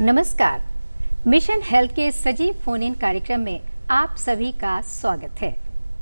नमस्कार। Mission health के सजीव फोन इन कार्यक्रम में आप सभी का स्वागत है।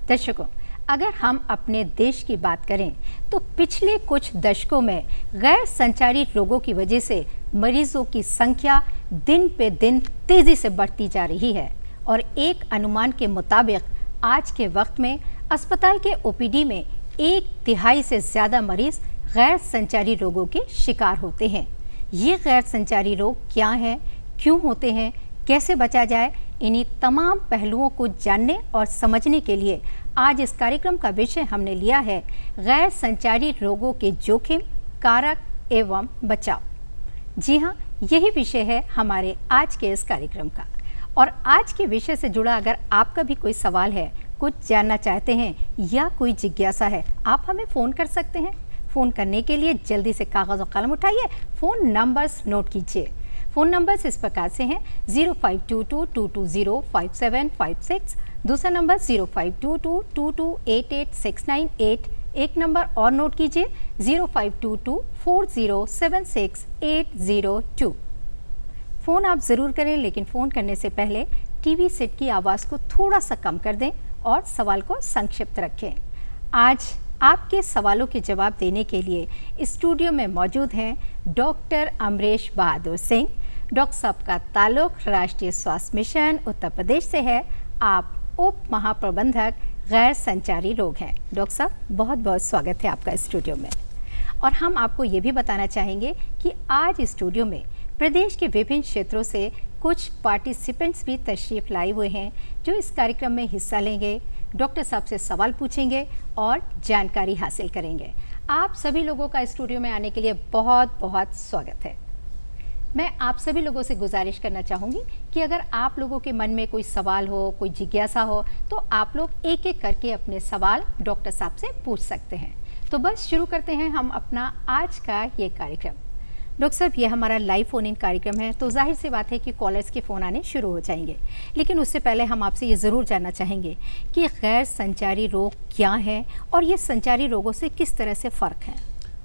दर्शकों, अगर हम अपने देश की बात करें तो पिछले कुछ दशकों में गैर संचारी रोगों की वजह से मरीजों की संख्या दिन पे दिन तेजी से बढ़ती जा रही है और एक अनुमान के मुताबिक आज के वक्त में अस्पताल के ओपीडी में 1/3 से ज़्यादा मरीज गैर संचारी रोगों के शिकार होते हैं। ये गैर संचारी रोग क्या हैं, क्यों होते हैं, कैसे बचा जाए, इन्हीं तमाम पहलुओं को जानने और समझने के लिए आज इस कार्यक्रम का विषय हमने लिया है गैर संचारी रोगों के जोखिम, कारक एवं बचाव। जी हाँ, यही विषय है हमारे आज के इस कार्यक्रम का। और आज के विषय से जुड़ा अगर आपका भी कोई सवाल है, कुछ जानना चाहते हैं या कोई जिज्ञासा है, आप हमें फ़ोन कर सकते हैं। फ़ोन करने के लिए जल्दी से कागज़ और कलम उठाइए, फ़ोन नंबर्स नोट कीजिए। फ़ोन नंबर्स इस प्रकार से हैं 052222055756, दूसरा नंबर 0522228869, एक नंबर और नोट कीजिए 05224076 फ़ोन आप ज़रूर करें, लेकिन फ़ोन करने से पहले टीवी सेट की आवाज़ को थोड़ा सा कम कर दें और सवाल को संक्षिप्त रखें। आज आपके सवालों के जवाब देने के लिए स्टूडियो में मौजूद हैं डॉक्टर अमरेश बहादुर सिंह। डॉक्टर साहब का ताल्लुक राष्ट्रीय स्वास्थ्य मिशन उत्तर प्रदेश से है। आप उप महाप्रबंधक गैर संचारी रोग हैं। डॉक्टर साहब, बहुत बहुत स्वागत है आपका स्टूडियो में। और हम आपको ये भी बताना चाहेंगे कि आज स्टूडियो में प्रदेश के विभिन्न क्षेत्रों से कुछ पार्टिसिपेंट्स भी तशरीफ़ लाए हुए हैं जो इस कार्यक्रम में हिस्सा लेंगे, डॉक्टर साहब से सवाल पूछेंगे और जानकारी हासिल करेंगे। आप सभी लोगों का स्टूडियो में आने के लिए बहुत बहुत स्वागत है। मैं आप सभी लोगों से गुजारिश करना चाहूँगी कि अगर आप लोगों के मन में कोई सवाल हो, कोई जिज्ञासा हो, तो आप लोग एक एक करके अपने सवाल डॉक्टर साहब से पूछ सकते हैं। तो बस शुरू करते हैं हम अपना आज का ये कार्यक्रम। डॉक्टर साहब, ये हमारा लाइव फ़ोन इन कार्यक्रम है, तो जाहिर सी बात है कि कॉलर्स के फ़ोन आने शुरू हो जाएंगे, लेकिन उससे पहले हम आपसे ये ज़रूर जानना चाहेंगे कि गैर संचारी रोग क्या है और ये संचारी रोगों से किस तरह से फ़र्क है।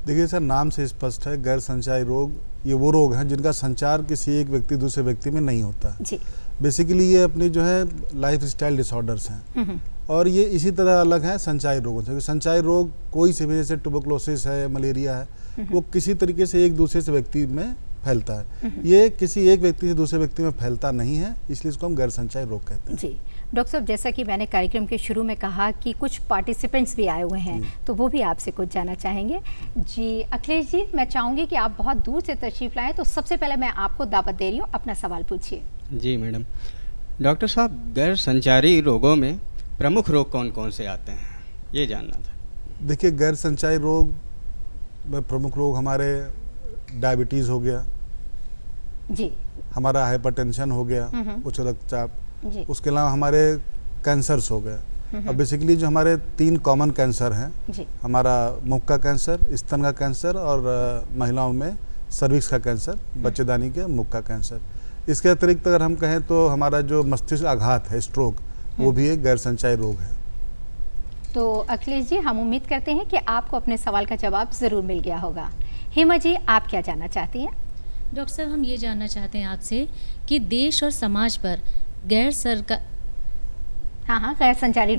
देखिए सर, नाम से स्पष्ट है, गैर संचारी रोग ये वो रोग हैं जिनका संचार किसी एक व्यक्ति दूसरे व्यक्ति में नहीं होता जी। बेसिकली ये अपनी जो है लाइफ स्टाइल डिसऑर्डर्स हैं और ये इसी तरह अलग हैं संचारी रोगों से। संचारी रोग कोई से भी, जैसे ट्यूबरकुलोसिस है, मलेरिया है, वो किसी तरीके से एक दूसरे से व्यक्ति में फैलता है। ये किसी एक व्यक्ति से दूसरे व्यक्ति में फैलता नहीं है, इसलिए इसको हम गैर संचारी रोग कहते हैं जी। डॉक्टर साहब, जैसा कि मैंने कार्यक्रम के शुरू में कहा कि कुछ पार्टिसिपेंट्स भी आए हुए हैं, तो वो भी आपसे कुछ जानना चाहेंगे। जी अखिलेश जी, मैं चाहूँगी कि आप बहुत दूर से तशरीफ़ लाएँ, तो सबसे पहले मैं आपको दावत दे रही हूँ, अपना सवाल पूछिए। जी मैडम। डॉक्टर साहब, गैर संचारी रोगों में प्रमुख रोग कौन कौन से आते हैं, ये जानना था। देखिए, गैर संचारी रोग में प्रमुख रोग हमारे डायबिटीज़ हो गया जी, हमारा हाइपरटेंशन हो गया, उच्च रक्तचाप, उसके अलावा हमारे कैंसर्स हो गए। अब बेसिकली जो हमारे 3 कॉमन कैंसर हैं, हमारा मुख का कैंसर, स्तन का कैंसर और महिलाओं में सर्विक्स का कैंसर, बच्चेदानी के मुख का कैंसर। इसके अतिरिक्त अगर हम कहें तो हमारा जो मस्तिष्क आघात है, स्ट्रोक, वो भी एक गैर संचारी रोग है। तो अखिलेश जी, हम उम्मीद करते हैं कि आपको अपने सवाल का जवाब ज़रूर मिल गया होगा। हेमा जी, आप क्या जानना चाहती हैं? डॉक्टर साहब, हम ये जानना चाहते हैं आपसे कि देश और समाज पर गैर संचारी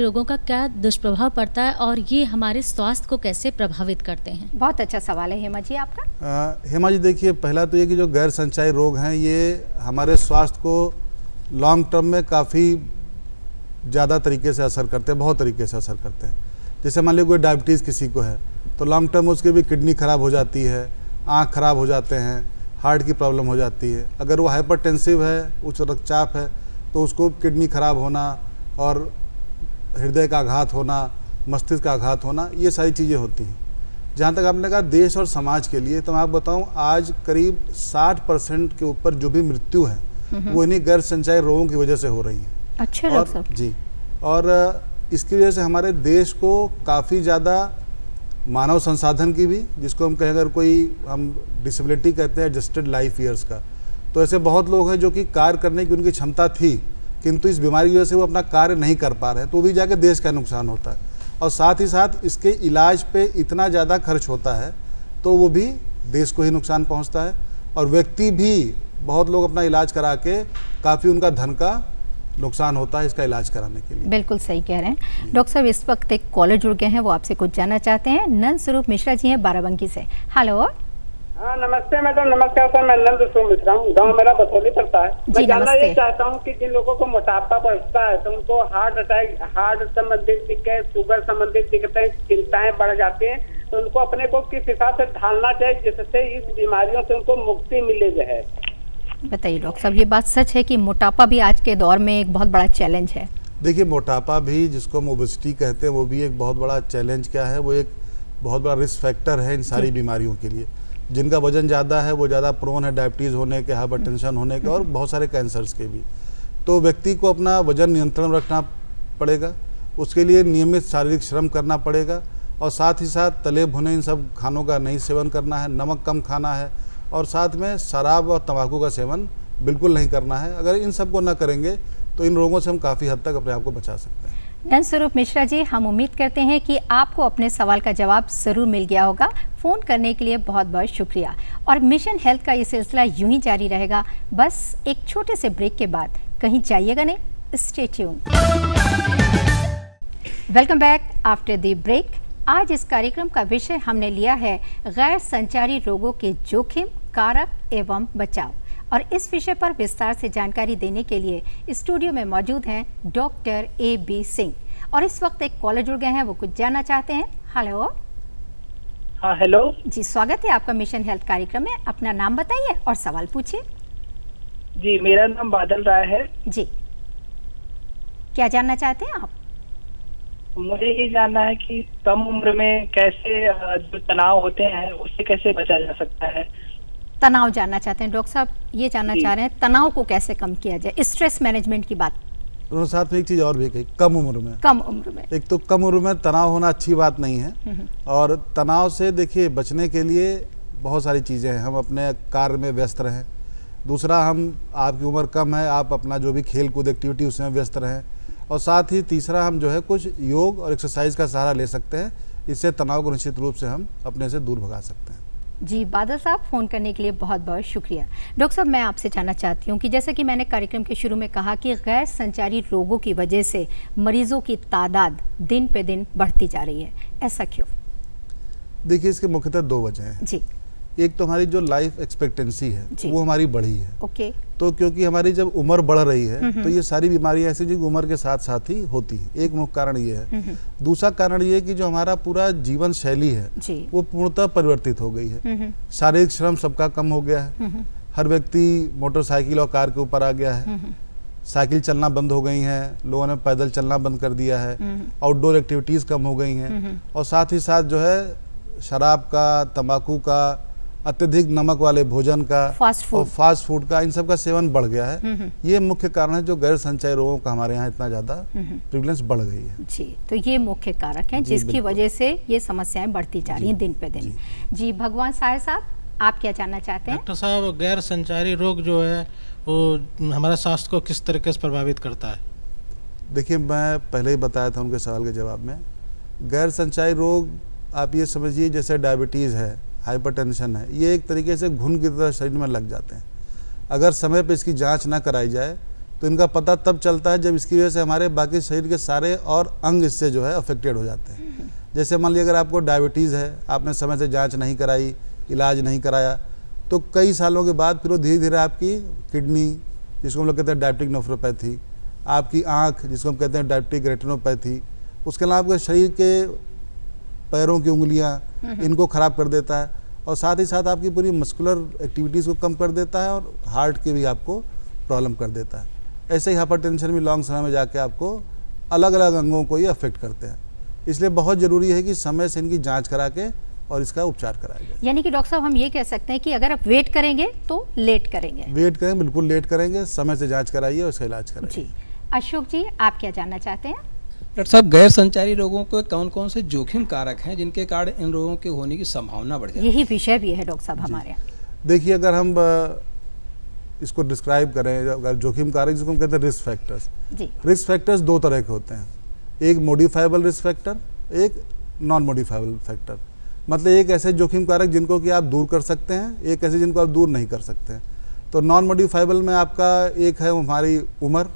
रोगों का क्या दुष्प्रभाव पड़ता है और ये हमारे स्वास्थ्य को कैसे प्रभावित करते हैं। बहुत अच्छा सवाल है हेमा जी आपका। हेमा जी, देखिए, पहला तो ये कि जो गैर संचारी रोग हैं ये हमारे स्वास्थ्य को लॉन्ग टर्म में काफ़ी ज़्यादा तरीके से असर करते हैं, बहुत तरीके से असर करते हैं। जैसे मान लीजिए कोई डायबिटीज़ किसी को है तो लॉन्ग टर्म उसकी भी किडनी ख़राब हो जाती है, आँख खराब हो जाते हैं, हार्ट की प्रॉब्लम हो जाती है। अगर वो हाइपरटेंसिव है, उच्च रक्तचाप है, तो उसको किडनी खराब होना और हृदय का आघात होना, मस्तिष्क का आघात होना, ये सारी चीज़ें होती हैं। जहाँ तक आपने कहा देश और समाज के लिए, तो मैं आपको बताऊँ आज करीब 60% के ऊपर जो भी मृत्यु है वो इन्हीं गैर संचारी रोगों की वजह से हो रही है। अच्छा और जी, और इसकी वजह से हमारे देश को काफ़ी ज़्यादा मानव संसाधन की भी, जिसको हम कहें अगर कोई हम डिसेबिलिटी कहते हैं, एडजस्टेड लाइफ ईयर्स का, तो ऐसे बहुत लोग हैं जो कि कार्य करने की उनकी क्षमता थी, किंतु इस बीमारी की वजह से वो अपना कार्य नहीं कर पा रहे हैं, तो भी जाके देश का नुकसान होता है। और साथ ही साथ इसके इलाज पे इतना ज़्यादा खर्च होता है तो वो भी देश को ही नुकसान पहुंचता है और व्यक्ति भी बहुत लोग अपना इलाज करा के काफ़ी उनका धन का नुकसान होता है इसका इलाज कराने के लिए। बिल्कुल सही कह रहे हैं डॉक्टर साहब। इस वक्त एक कॉलर जुड़ गए हैं, वो आपसे कुछ जानना चाहते हैं। नंद स्वरूप मिश्रा जी हैं बाराबंकी से। हेलो। हाँ नमस्ते मैडम। नमस्कार सर, मैं नंद स्वरूप मिश्रा हूँ, गांव मेरा बसोली पड़ता है। मैं जानना ये चाहता हूँ कि जिन लोगों को मोटापा बढ़ता है तो उनको हार्ट अटैक, हार्ट संबंधित दिक्कत, शुगर संबंधित दिक्कतें, चिंताएं बढ़ जाती हैं, तो उनको अपने को किस हिसाब से ढालना चाहिए जिससे इस बीमारियों से उनको मुक्ति मिले जो है? बताइए डॉक्टर साहब, ये बात सच है कि मोटापा भी आज के दौर में एक बहुत बड़ा चैलेंज है? देखिए, मोटापा भी जिसको हम ओबेसिटी कहते हैं वो भी एक बहुत बड़ा चैलेंज क्या है, वो एक बहुत बड़ा रिस्क फैक्टर है इन सारी बीमारियों के लिए। जिनका वजन ज़्यादा है वो ज़्यादा प्रोन है डायबिटीज़ होने के, हाइपरटेंशन होने के और बहुत सारे कैंसर्स के भी। तो व्यक्ति को अपना वजन नियंत्रण में रखना पड़ेगा, उसके लिए नियमित शारीरिक श्रम करना पड़ेगा और साथ ही साथ तले भुने इन सब खानों का नहीं सेवन करना है, नमक कम खाना है और साथ में शराब और तंबाकू का सेवन बिल्कुल नहीं करना है। अगर इन सब को न करेंगे तो इन रोगों से हम काफ़ी हद तक अपने आप को बचा सकते हैं। नंद स्वरूप मिश्रा जी, हम उम्मीद करते हैं कि आपको अपने सवाल का जवाब ज़रूर मिल गया होगा। फ़ोन करने के लिए बहुत बहुत शुक्रिया और मिशन हेल्थ का ये सिलसिला यूं ही जारी रहेगा, बस एक छोटे से ब्रेक के बाद। कहीं जाइएगा नहीं, stay tune. Welcome back after the break. आज इस कार्यक्रम का विषय हमने लिया है गैर संचारी रोगों के जोखिम, कारक एवं बचाव, और इस विषय पर विस्तार से जानकारी देने के लिए स्टूडियो में मौजूद हैं डॉक्टर AB सिंह और इस वक्त एक कॉलर जुड़ गए हैं, वो कुछ जानना चाहते हैं। हेलो। हाँ हेलो जी, स्वागत है आपका मिशन हेल्थ कार्यक्रम में। अपना नाम बताइए और सवाल पूछिए। जी, मेरा नाम बादल राय है। जी, क्या जानना चाहते हैं आप? मुझे ये जानना है कि कम उम्र में कैसे जो तनाव होते हैं उससे कैसे बचा जा सकता है? तनाव जानना चाहते हैं डॉक्टर साहब, ये जानना चाह रहे हैं तनाव को कैसे कम किया जाए, स्ट्रेस मैनेजमेंट की बात। उन्होंने साथ में एक चीज़ और भी कही, कम उम्र में। कम उम्र में एक तो कम उम्र में तनाव होना अच्छी बात नहीं है और तनाव से देखिए बचने के लिए बहुत सारी चीज़ें हैं। हम अपने कार्य में व्यस्त रहें, दूसरा हम आपकी उम्र कम है, आप अपना जो भी खेल कूद एक्टिविटी उसमें व्यस्त रहें और साथ ही तीसरा हम जो है कुछ योग और एक्सरसाइज का सहारा ले सकते हैं। इससे तनाव को निश्चित रूप से हम अपने से दूर भगा सकते हैं। जी बादल साहब, फ़ोन करने के लिए बहुत बहुत शुक्रिया। डॉक्टर साहब, मैं आपसे जानना चाहती हूँ कि जैसे कि मैंने कार्यक्रम के शुरू में कहा कि गैर संचारी रोगों की वजह से मरीजों की तादाद दिन पे दिन बढ़ती जा रही है, ऐसा क्यों? देखिए, इसके मुख्यतः दो वजह हैं। जी। एक तो हमारी जो लाइफ एक्सपेक्टेंसी है वो हमारी बढ़ी है। ओके। तो क्योंकि हमारी जब उम्र बढ़ रही है तो ये सारी बीमारियां ऐसी जो उम्र के साथ साथ ही होती है, एक मुख्य कारण ये है। दूसरा कारण ये है कि जो हमारा पूरा जीवन शैली है वो पूर्णतः परिवर्तित हो गई है। शारीरिक श्रम सबका कम हो गया है, हर व्यक्ति मोटरसाइकिल और कार के ऊपर आ गया है, साइकिल चलना बंद हो गई हैं, लोगों ने पैदल चलना बंद कर दिया है, आउटडोर एक्टिविटीज़ कम हो गई हैं और साथ ही साथ जो है शराब का, तंबाकू का, अत्यधिक नमक वाले भोजन का और फास्ट फूड का, इन सब का सेवन बढ़ गया है। ये मुख्य कारण है जो गैर संचारी रोगों का हमारे यहाँ इतना ज़्यादा प्रिवलेंस बढ़ गई है। जी, तो ये मुख्य कारक हैं जिसकी वजह से ये समस्याएं बढ़ती जा रही हैं दिन पे दिन। जी भगवान साहे साहब, आप क्या जानना चाहते हैं? डॉक्टर साहब, गैर संचारी रोग जो है वो हमारे स्वास्थ्य को किस तरीके से प्रभावित करता है? देखिए, मैं पहले ही बताया था उनके सवाल के जवाब में, गैर संचारी रोग आप ये समझिए जैसे डायबिटीज़ है, हाइपरटेंशन है, ये एक तरीके से घुन की तरह शरीर में लग जाते हैं। अगर समय पे इसकी जांच ना कराई जाए तो इनका पता तब चलता है जब इसकी वजह से हमारे बाकी शरीर के सारे और अंग इससे जो है अफेक्टेड हो जाते हैं। जैसे मान लीजिए अगर आपको डायबिटीज़ है, आपने समय से जांच नहीं कराई, इलाज नहीं कराया, तो कई सालों के बाद फिर वो धीरे धीरे आपकी किडनी, जिसको हम लोग कहते हैं डायबिटिक नेफ्रोपैथी, आपकी आँख, जिसको हम कहते हैं डायबिटिक रेटिनोपैथी, उसके अलावा आपके शरीर के पैरों की उंगलियां, इनको ख़राब कर देता है और साथ ही साथ आपकी पूरी मस्कुलर एक्टिविटीज़ को कम कर देता है और हार्ट के भी आपको प्रॉब्लम कर देता है। ऐसे ही हाइपरटेंशन भी लॉन्ग समय में जाके आपको अलग अलग अंगों को ये अफेक्ट करते हैं। इसलिए बहुत ज़रूरी है कि समय से इनकी जांच करा के और इसका उपचार कराया जाए। यानी कि डॉक्टर साहब, हम ये कह सकते हैं कि अगर आप वेट करेंगे तो लेट करेंगे। वेट करें, बिल्कुल लेट करेंगे, समय से जाँच कराइए और इसका इलाज कराइए। जी अशोक जी, आप क्या जानना चाहते हैं? डॉक्टर साहब, गैर संचारी रोगों के कौन कौन से जोखिम कारक हैं जिनके कारण इन रोगों के होने की संभावना बढ़ जाती है? यही विषय भी है डॉक्टर साहब हमारे यहाँ। देखिए, अगर हम इसको डिस्क्राइब करें, अगर जोखिम कारक जिसको हम कहते हैं रिस्क फैक्टर्स, रिस्क फैक्टर्स दो तरह के होते हैं, एक मॉडिफाइबल रिस्क फैक्टर, एक नॉन मॉडिफाइबल फैक्टर। मतलब एक ऐसे जोखिम कारक जिनको कि आप दूर कर सकते हैं, एक ऐसे जिनको आप दूर नहीं कर सकते हैं। तो नॉन मॉडिफाइबल में आपका एक है हमारी उम्र,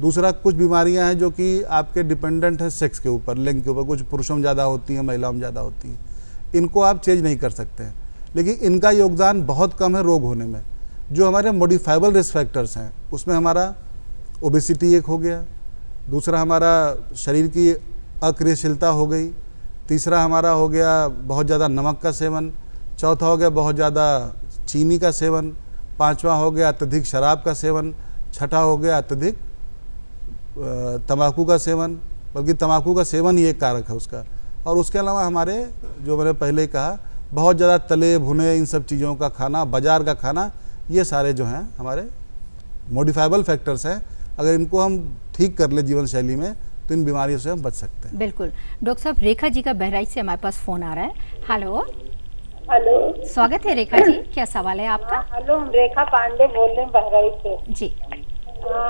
दूसरा कुछ बीमारियां हैं जो कि आपके डिपेंडेंट है सेक्स के ऊपर, लिंग के ऊपर, कुछ पुरुषों में ज़्यादा होती हैं, महिलाओं में ज़्यादा होती हैं, इनको आप चेंज नहीं कर सकते हैं, लेकिन इनका योगदान बहुत कम है रोग होने में। जो हमारे मॉडिफाइबल रिस्क फैक्टर्स हैं उसमें हमारा ओबेसिटी एक हो गया, दूसरा हमारा शरीर की अक्रियाशीलता हो गई, तीसरा हमारा हो गया बहुत ज़्यादा नमक का सेवन, चौथा हो गया बहुत ज़्यादा चीनी का सेवन, पांचवा हो गया अत्यधिक शराब का सेवन, छठा हो गया अत्यधिक तंबाकू का सेवन, बल्कि तंबाकू का सेवन ही एक कारक है उसका। और उसके अलावा हमारे जो मैंने पहले कहा बहुत ज़्यादा तले भुने इन सब चीज़ों का खाना, बाज़ार का खाना, ये सारे जो हैं हमारे मॉडिफाइबल फैक्टर्स हैं। अगर इनको हम ठीक कर ले जीवन शैली में तो इन बीमारियों से हम बच सकते हैं। बिल्कुल। डॉक्टर साहब, रेखा जी का बहराइच से हमारे पास फ़ोन आ रहा है। हेलो हेलो, स्वागत है रेखा जी, क्या सवाल है आपका? हेलो, हम रेखा पांडे बोल रहे हैं बहराइच से जी।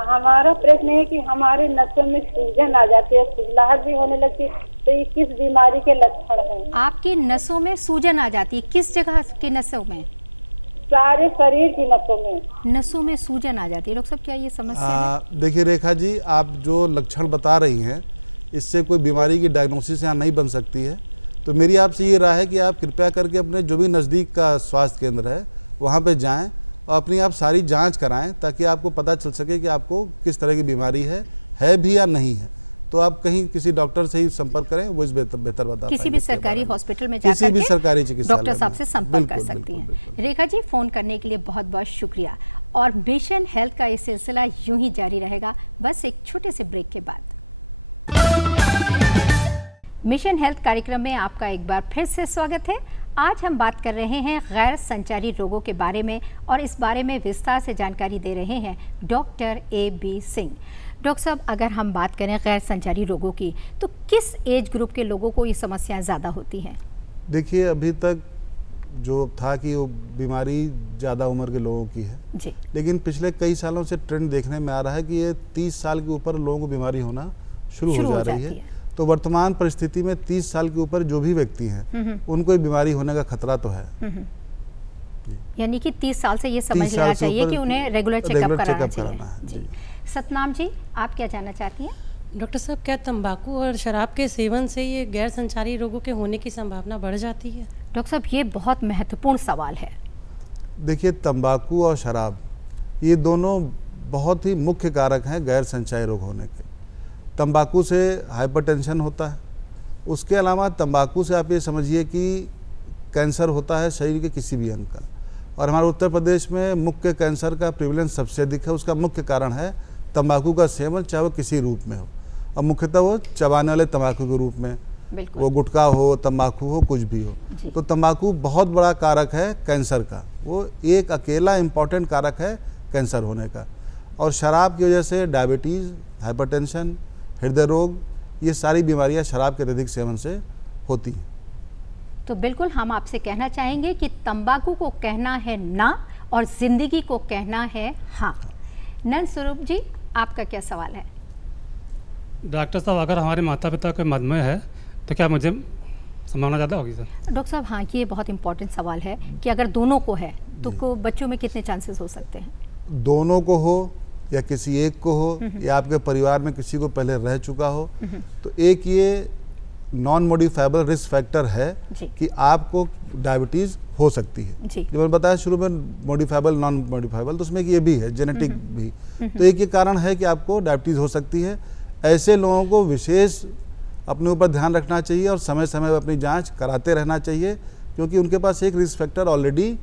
हमारा प्रश्न है कि हमारे नसों में सूजन आ जाती है, खुजलाहट भी होने लगती है, तो ये किस बीमारी के लक्षण हैं? आपकी नसों में सूजन आ जाती है, किस जगह की नसों में? सारे शरीर की नसों में। नसों में सूजन आ जाती है। डॉक्टर साहब, क्या ये समस्या है? देखिए रेखा जी, आप जो लक्षण बता रही हैं इससे कोई बीमारी की डायग्नोसिस यहाँ नहीं बन सकती है। तो मेरी आपसे ये राय है कि आप कृपया करके अपने जो भी नज़दीक का स्वास्थ्य केंद्र है वहाँ पे जाएं और अपनी आप सारी जांच कराएं, ताकि आपको पता चल सके कि आपको किस तरह की बीमारी है भी या नहीं है। तो आप कहीं किसी डॉक्टर से ही संपर्क करें, वो इस बेहतर बता पाएंगे। किसी भी सरकारी हॉस्पिटल में जाकर किसी भी सरकारी चिकित्सालय डॉक्टर साहब से संपर्क कर सकती हैं। रेखा जी, फ़ोन करने के लिए बहुत बहुत शुक्रिया। और मिशन हेल्थ का ये सिलसिला यूं ही जारी रहेगा, बस एक छोटे से ब्रेक के बाद। मिशन हेल्थ कार्यक्रम में आपका एक बार फिर से स्वागत है। आज हम बात कर रहे हैं गैर संचारी रोगों के बारे में, और इस बारे में विस्तार से जानकारी दे रहे हैं डॉक्टर AB सिंह। डॉक्टर साहब, अगर हम बात करें गैर संचारी रोगों की, तो किस एज ग्रुप के लोगों को ये समस्याएं ज़्यादा होती हैं? देखिए, अभी तक जो था कि वो बीमारी ज़्यादा उम्र के लोगों की है जी, लेकिन पिछले कई सालों से ट्रेंड देखने में आ रहा है कि ये 30 साल के ऊपर लोगों को बीमारी होना शुरू हो जा रही है। तो वर्तमान परिस्थिति में 30 साल के ऊपर जो भी व्यक्ति हैं उनको बीमारी होने का खतरा तो है। यानी कि 30 साल से ये समझ लेना चाहिए कि उन्हें रेगुलर चेकअप कराना चाहिए। जी। सतनाम जी, आप क्या जानना चाहती हैं? डॉक्टर साहब, क्या तंबाकू और शराब के सेवन से ये गैर संचारी रोगों के होने की संभावना बढ़ जाती है? डॉक्टर साहब, ये बहुत महत्वपूर्ण सवाल है। देखिए, तंबाकू और शराब ये दोनों बहुत ही मुख्य कारक हैं गैर संचारी रोग होने के। तंबाकू से हाइपरटेंशन होता है, उसके अलावा तंबाकू से आप ये समझिए कि कैंसर होता है शरीर के किसी भी अंग का। और हमारे उत्तर प्रदेश में मुख्य कैंसर का प्रिवलेंस सबसे अधिक है। उसका मुख्य कारण है तंबाकू का सेवन, चाहे वो किसी रूप में हो, और मुख्यतः वो चबाने वाले तंबाकू के रूप में, वो गुटखा हो, तंबाकू हो, कुछ भी हो। तो तंबाकू बहुत बड़ा कारक है कैंसर का, वो एक अकेला इम्पॉर्टेंट कारक है कैंसर होने का। और शराब की वजह से डायबिटीज़, हाइपरटेंशन, हृदय रोग, ये सारी बीमारियां शराब के अत्यधिक सेवन से होती हैं। तो बिल्कुल हम आपसे कहना चाहेंगे कि तंबाकू को कहना है ना और जिंदगी को कहना है हाँ। नंद स्वरूप जी, आपका क्या सवाल है? डॉक्टर साहब, अगर हमारे माता पिता को मधुमेह है तो क्या मुझे संभावना ज़्यादा होगी सर? डॉक्टर साहब, हाँ, ये बहुत इंपॉर्टेंट सवाल है कि अगर दोनों को है तो बच्चों में कितने चांसेस हो सकते हैं? दोनों को हो या किसी एक को हो या आपके परिवार में किसी को पहले रह चुका हो, तो एक ये नॉन मॉडिफाइबल रिस्क फैक्टर है कि आपको डायबिटीज़ हो सकती है। जो मैंने बताया शुरू में, मॉडिफाइबल, नॉन मॉडिफाइबल, तो उसमें ये भी है, जेनेटिक भी। तो एक ये कारण है कि आपको डायबिटीज़ हो सकती है। ऐसे लोगों को विशेष अपने ऊपर ध्यान रखना चाहिए और समय समय पर अपनी जांच कराते रहना चाहिए, क्योंकि उनके पास एक रिस्क फैक्टर ऑलरेडी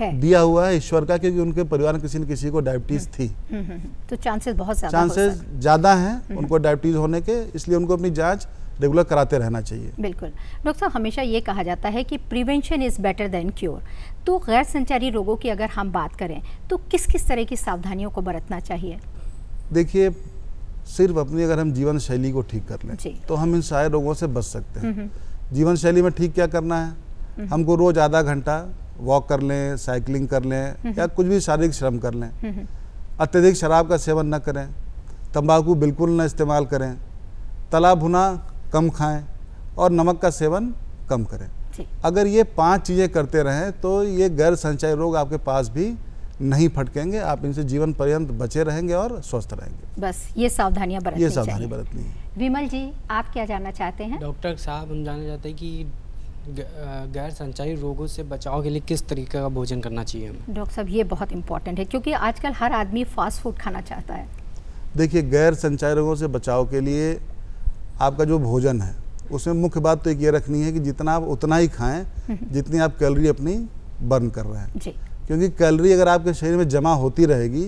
दिया हुआ है ईश्वर का, क्योंकि उनके परिवार में किसी न किसी को डायबिटीज़ थी। तो चांसेस बहुत ज़्यादा हैं उनको डायबिटीज़ होने के, इसलिए उनको अपनी जांच रेगुलर कराते रहना चाहिए। बिल्कुल। डॉक्टर साहब, हमेशा ये कहा जाता है कि prevention is better than cure. तो गैर संचारी रोगों की अगर हम बात करें तो किस किस तरह की सावधानियों को बरतना चाहिए? देखिए, सिर्फ अपनी अगर हम जीवन शैली को ठीक कर लें तो हम इन सारे रोगों से बच सकते हैं। जीवन शैली में ठीक क्या करना है? हमको रोज़ आधा घंटा वॉक कर लें, साइकिलिंग कर लें, या कुछ भी शारीरिक श्रम कर लें। अत्यधिक शराब का सेवन न करें, तंबाकू बिल्कुल न इस्तेमाल करें, तला भुना कम खाएं और नमक का सेवन कम करें। अगर ये 5 चीज़ें करते रहें तो ये गैर संचारी रोग आपके पास भी नहीं फटकेंगे, आप इनसे जीवन पर्यंत बचे रहेंगे और स्वस्थ रहेंगे। बस ये सावधानियां बरतनी ये सावधानी बरतनी है। विमल जी, आप क्या जानना चाहते हैं? डॉक्टर साहब, हम जानना चाहते हैं कि गैर संचारी रोगों से बचाव के लिए किस तरीके का भोजन करना चाहिए हमें? डॉक्टर साहब, ये बहुत इंपॉर्टेंट है क्योंकि आजकल हर आदमी फास्ट फूड खाना चाहता है। देखिए, गैर संचारी रोगों से बचाव के लिए आपका जो भोजन है उसमें मुख्य बात तो एक ये रखनी है कि जितना आप उतना ही खाएं जितनी आप कैलोरी अपनी बर्न कर रहे हैं जी। क्योंकि कैलोरी अगर आपके शरीर में जमा होती रहेगी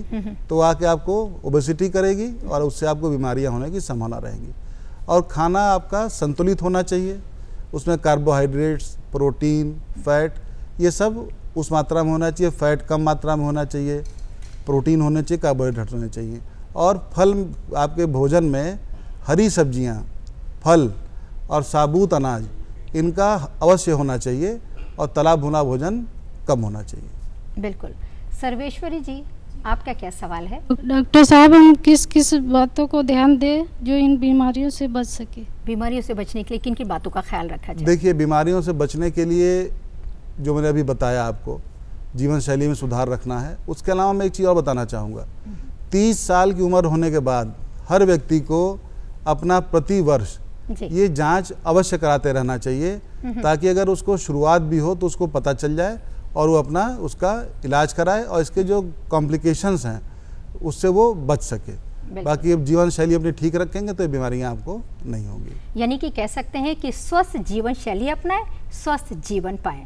तो आके आपको ओबेसिटी करेगी और उससे आपको बीमारियां होने की संभावना रहेगी। और खाना आपका संतुलित होना चाहिए, उसमें कार्बोहाइड्रेट्स, प्रोटीन, फैट ये सब उस मात्रा में होना चाहिए। फैट कम मात्रा में होना चाहिए, प्रोटीन होने चाहिए, कार्बोहाइड्रेट होने चाहिए। और फल, आपके भोजन में हरी सब्जियां, फल और साबुत अनाज इनका अवश्य होना चाहिए और तला भुना भोजन कम होना चाहिए। बिल्कुल। सर्वेश्वरी जी, आपका क्या सवाल है? डॉक्टर साहब, हम किस किस बातों को ध्यान दें जो इन बीमारियों से बच सके? बीमारियों से बचने के लिए किन किन बातों का ख्याल रखा जाए? देखिए, बीमारियों से बचने के लिए जो मैंने अभी बताया आपको, जीवन शैली में सुधार रखना है। उसके अलावा मैं एक चीज़ और बताना चाहूँगा। 30 साल की उम्र होने के बाद हर व्यक्ति को अपना प्रति वर्ष ये जांच अवश्य कराते रहना चाहिए ताकि अगर उसको शुरुआत भी हो तो उसको पता चल जाए और वो अपना उसका इलाज कराए और इसके जो कॉम्प्लिकेशंस हैं उससे वो बच सके। बाकी अब जीवन शैली अपनी ठीक रखेंगे तो ये बीमारियां आपको नहीं होंगी। यानी कि कह सकते हैं कि स्वस्थ जीवन शैली अपनाएं, स्वस्थ जीवन पाएं।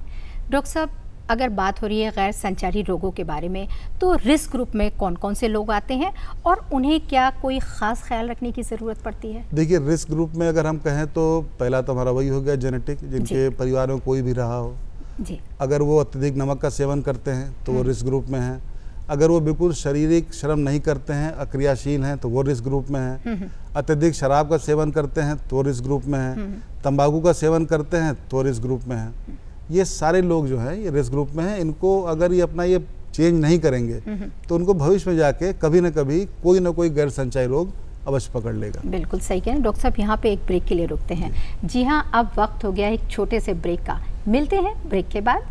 डॉक्टर साहब, अगर बात हो रही है गैर संचारी रोगों के बारे में, तो रिस्क ग्रुप में कौन कौन से लोग आते हैं और उन्हें क्या कोई ख़ास ख्याल रखने की ज़रूरत पड़ती है? देखिए, रिस्क ग्रुप में अगर हम कहें तो पहला तो हमारा वही हो गया जेनेटिक, जिनके परिवार में कोई भी रहा हो जी। अगर वो अत्यधिक नमक का सेवन करते हैं तो वो रिस्क ग्रुप में हैं। अगर वो बिल्कुल शारीरिक श्रम नहीं करते हैं, अक्रियाशील हैं, तो वो रिस्क ग्रुप में हैं। अत्यधिक शराब का सेवन करते हैं तो रिस्क ग्रुप में हैं। तंबाकू का सेवन करते हैं तो रिस्क ग्रुप में हैं। ये सारे लोग जो हैं ये रिस्क ग्रुप में हैं। इनको अगर ये अपना ये चेंज नहीं करेंगे तो उनको भविष्य में जाके कभी ना कभी कोई ना कोई गैर संचारी रोग अवश्य पकड़ लेगा। बिल्कुल सही कह रहे हैं डॉक्टर साहब। यहाँ पे एक ब्रेक के लिए रुकते हैं। जी हाँ, अब वक्त हो गया एक छोटे से ब्रेक का। मिलते हैं ब्रेक के बाद।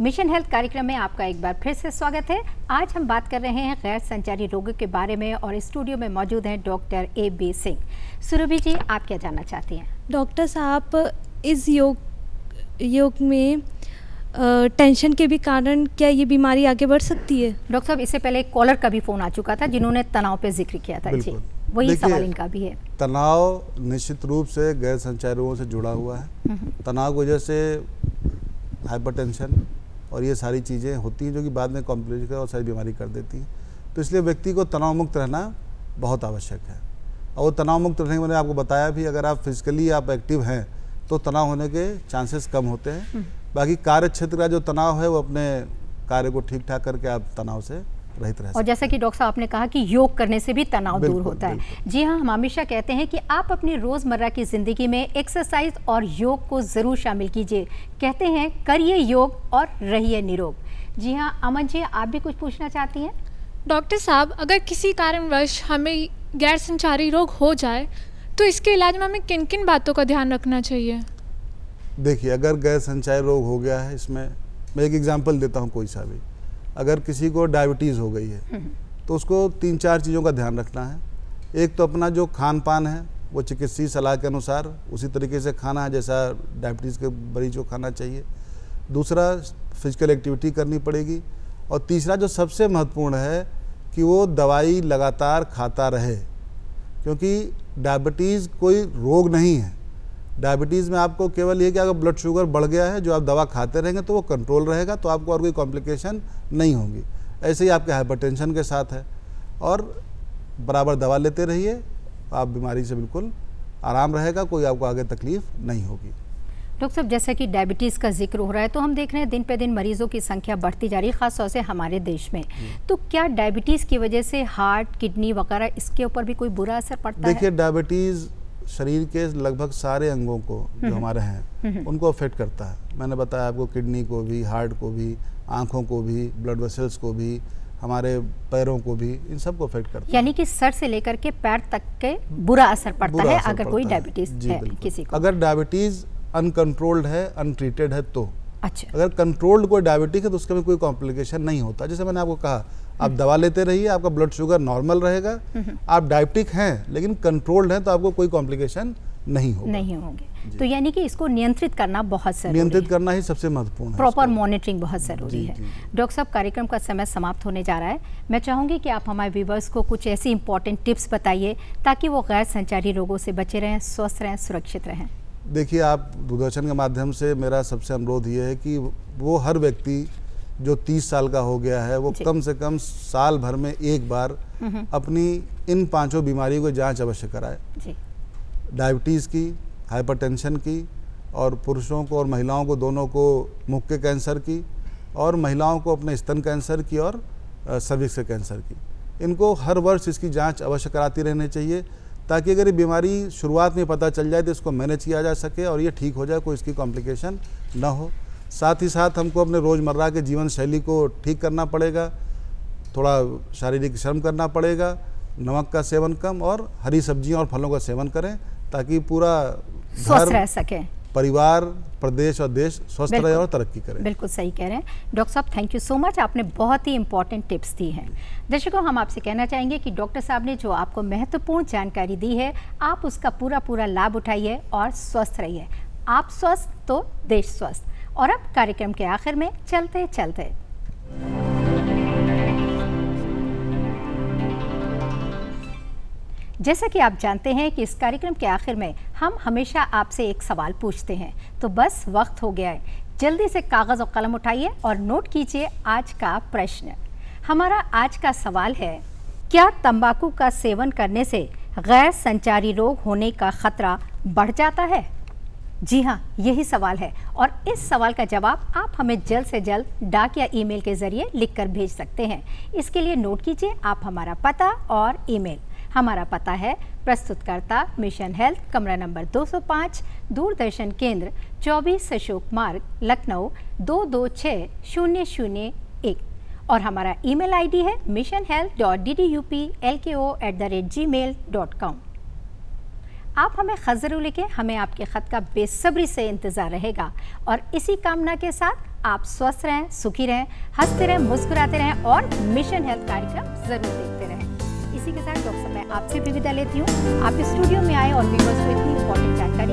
मिशन हेल्थ कार्यक्रम में आपका एक बार फिर से स्वागत है। आज हम बात कर रहे हैं गैर संचारी रोगों के बारे में और स्टूडियो में मौजूद हैं डॉक्टर AB सिंह। सुरभि जी, आप क्या जानना चाहती हैं? डॉक्टर साहब, इस योग में टेंशन के भी कारण क्या ये बीमारी आगे बढ़ सकती है? डॉक्टर साहब, इससे पहले एक कॉलर का भी फोन आ चुका था जिन्होंने तनाव पे जिक्र किया था। जी, वही सवाल इनका भी है। तनाव निश्चित रूप से गैर संचारी रोगों से जुड़ा हुआ है। तनाव की वजह से हाइपरटेंशन और ये सारी चीज़ें होती हैं जो कि बाद में कॉम्प्लिकेशन और सारी बीमारी कर देती हैं। तो इसलिए व्यक्ति को तनाव मुक्त रहना बहुत आवश्यक है। और वो तनाव मुक्त रहने के मैंने आपको बताया भी, अगर आप फिजिकली आप एक्टिव हैं तो तनाव होने के चांसेस कम होते हैं। बाकी कार्य क्षेत्र का जो तनाव है वो अपने कार्य को ठीक ठाक करके आप तनाव से रहित रह सकते हैं। और जैसा कि डॉक्टर साहब आपने कहा कि योग करने से भी तनाव दूर होता है। जी हाँ, हम हमेशा कहते हैं कि आप अपनी रोज़मर्रा की ज़िंदगी में एक्सरसाइज और योग को ज़रूर शामिल कीजिए। कहते हैं करिए योग और रहिए निरोग। जी हाँ, अमन जी, आप भी कुछ पूछना चाहती हैं? डॉक्टर साहब, अगर किसी कारणवश हमें गैर संचारी रोग हो जाए तो इसके इलाज में हमें किन किन बातों का ध्यान रखना चाहिए? देखिए, अगर गैर संचारी रोग हो गया है, इसमें मैं एक एग्जांपल देता हूँ कोई सा भी। अगर किसी को डायबिटीज़ हो गई है तो उसको 3-4 चीज़ों का ध्यान रखना है। एक तो अपना जो खान पान है वो चिकित्सीय सलाह के अनुसार उसी तरीके से खाना है जैसा डायबिटीज़ के मरीज को खाना चाहिए। दूसरा, फिजिकल एक्टिविटी करनी पड़ेगी। और तीसरा जो सबसे महत्वपूर्ण है कि वो दवाई लगातार खाता रहे, क्योंकि डायबिटीज़ कोई रोग नहीं है। डायबिटीज़ में आपको केवल ये कि अगर ब्लड शुगर बढ़ गया है, जो आप दवा खाते रहेंगे तो वो कंट्रोल रहेगा, तो आपको और कोई कॉम्प्लिकेशन नहीं होगी। ऐसे ही आपके हाइपरटेंशन के साथ है। और बराबर दवा लेते रहिए, आप बीमारी से बिल्कुल आराम रहेगा, कोई आपको आगे तकलीफ नहीं होगी। डॉक्टर साहब, जैसा कि डायबिटीज़ का जिक्र हो रहा है तो हम देख रहे हैं दिन पे दिन मरीजों की संख्या बढ़ती जा रही है, खासतौर से हमारे देश में। तो क्या डायबिटीज़ की वजह से हार्ट, किडनी वगैरह इसके ऊपर भी कोई बुरा असर पड़ता है? देखिए, डायबिटीज़ शरीर के लगभग सारे अंगों को जो हमारे हैं उनको अफेक्ट करता है। मैंने बताया आपको, किडनी को भी, हार्ट को भी, आँखों को भी, ब्लड वेसल्स को भी, हमारे पैरों को भी, इन सब को अफेक्ट करता है। यानी कि सर से लेकर के पैर तक के बुरा असर पड़ता है अगर कोई डायबिटीज़ है किसी को। अगर डायबिटीज़ अनकंट्रोल्ड है, अनट्रीटेड है तो अच्छा। अगर कंट्रोल्ड कोई डायबिटिक है तो उसके में कोई कॉम्प्लिकेशन नहीं होता। जैसे मैंने आपको कहा, आप दवा लेते रहिए, आपका ब्लड शुगर नॉर्मल रहेगा। आप डायबिटिक हैं लेकिन कंट्रोल्ड हैं तो आपको कोई कॉम्प्लिकेशन नहीं होंगे। तो यानी कि इसको नियंत्रित करना बहुत जरूरी है। नियंत्रित करना ही सबसे महत्वपूर्ण है। प्रॉपर मॉनिटरिंग बहुत ज़रूरी है। डॉक्टर साहब, कार्यक्रम का समय समाप्त होने जा रहा है। मैं चाहूँगी कि आप हमारे व्यूवर्स को कुछ ऐसी इंपॉर्टेंट टिप्स बताइए ताकि वो गैर संचारी रोगों से बचे रहें, स्वस्थ रहें, सुरक्षित रहें। देखिए, आप दूरदर्शन के माध्यम से मेरा सबसे अनुरोध ये है कि वो हर व्यक्ति जो 30 साल का हो गया है वो कम से कम साल भर में एक बार अपनी इन 5 बीमारियों की जांच अवश्य कराए। डायबिटीज़ की, हाइपरटेंशन की, और पुरुषों को और महिलाओं को दोनों को मुख के कैंसर की, और महिलाओं को अपने स्तन कैंसर की और सर्विक्स के कैंसर की। इनको हर वर्ष इसकी जांच अवश्य कराती रहनी चाहिए ताकि अगर ये बीमारी शुरुआत में पता चल जाए तो इसको मैनेज किया जा सके और ये ठीक हो जाए, कोई इसकी कॉम्प्लिकेशन ना हो। साथ ही साथ हमको अपने रोज़मर्रा के जीवन शैली को ठीक करना पड़ेगा, थोड़ा शारीरिक श्रम करना पड़ेगा, नमक का सेवन कम और हरी सब्जियां और फलों का सेवन करें ताकि पूरा स्वस्थ रह सके, परिवार, प्रदेश और देश स्वस्थ रहे और तरक्की करे। बिल्कुल सही कह रहे हैं डॉक्टर साहब, थैंक यू सो मच, आपने बहुत ही इंपॉर्टेंट टिप्स दी हैं। दर्शकों, हम आपसे कहना चाहेंगे कि डॉक्टर साहब ने जो आपको महत्वपूर्ण जानकारी दी है, आप उसका पूरा लाभ उठाइए और स्वस्थ रहिए। आप स्वस्थ तो देश स्वस्थ। और अब कार्यक्रम के आखिर में चलते चलते जैसा कि आप जानते हैं कि इस कार्यक्रम के आखिर में हम हमेशा आपसे एक सवाल पूछते हैं, तो बस वक्त हो गया है। जल्दी से कागज़ और कलम उठाइए और नोट कीजिए आज का प्रश्न। हमारा आज का सवाल है, क्या तंबाकू का सेवन करने से गैर संचारी रोग होने का खतरा बढ़ जाता है? जी हाँ, यही सवाल है और इस सवाल का जवाब आप हमें जल्द से जल्द डाक या ईमेल के ज़रिए लिखकर भेज सकते हैं। इसके लिए नोट कीजिए आप हमारा पता और ईमेल। हमारा पता है प्रस्तुतकर्ता मिशन हेल्थ, कमरा नंबर 205, दूरदर्शन केंद्र, 24 अशोक मार्ग, लखनऊ 226001, और हमारा ईमेल आईडी है missionhealth.ddupLko@gmail.com। आप हमें खत ज़रूर लिखें, हमें आपके ख़त का बेसब्री से इंतज़ार रहेगा। और इसी कामना के साथ आप स्वस्थ रहें, सुखी रहें, हंसते रहें, मुस्कुराते रहें और मिशन हेल्थ कार्यक्रम ज़रूर देखते रहें। इसी के साथ डॉक्टर साहब, मैं आपसे भी विदा लेती हूँ। आप स्टूडियो में आए और व्यूअर्स को इतनी इंपॉर्टेंट जानकारी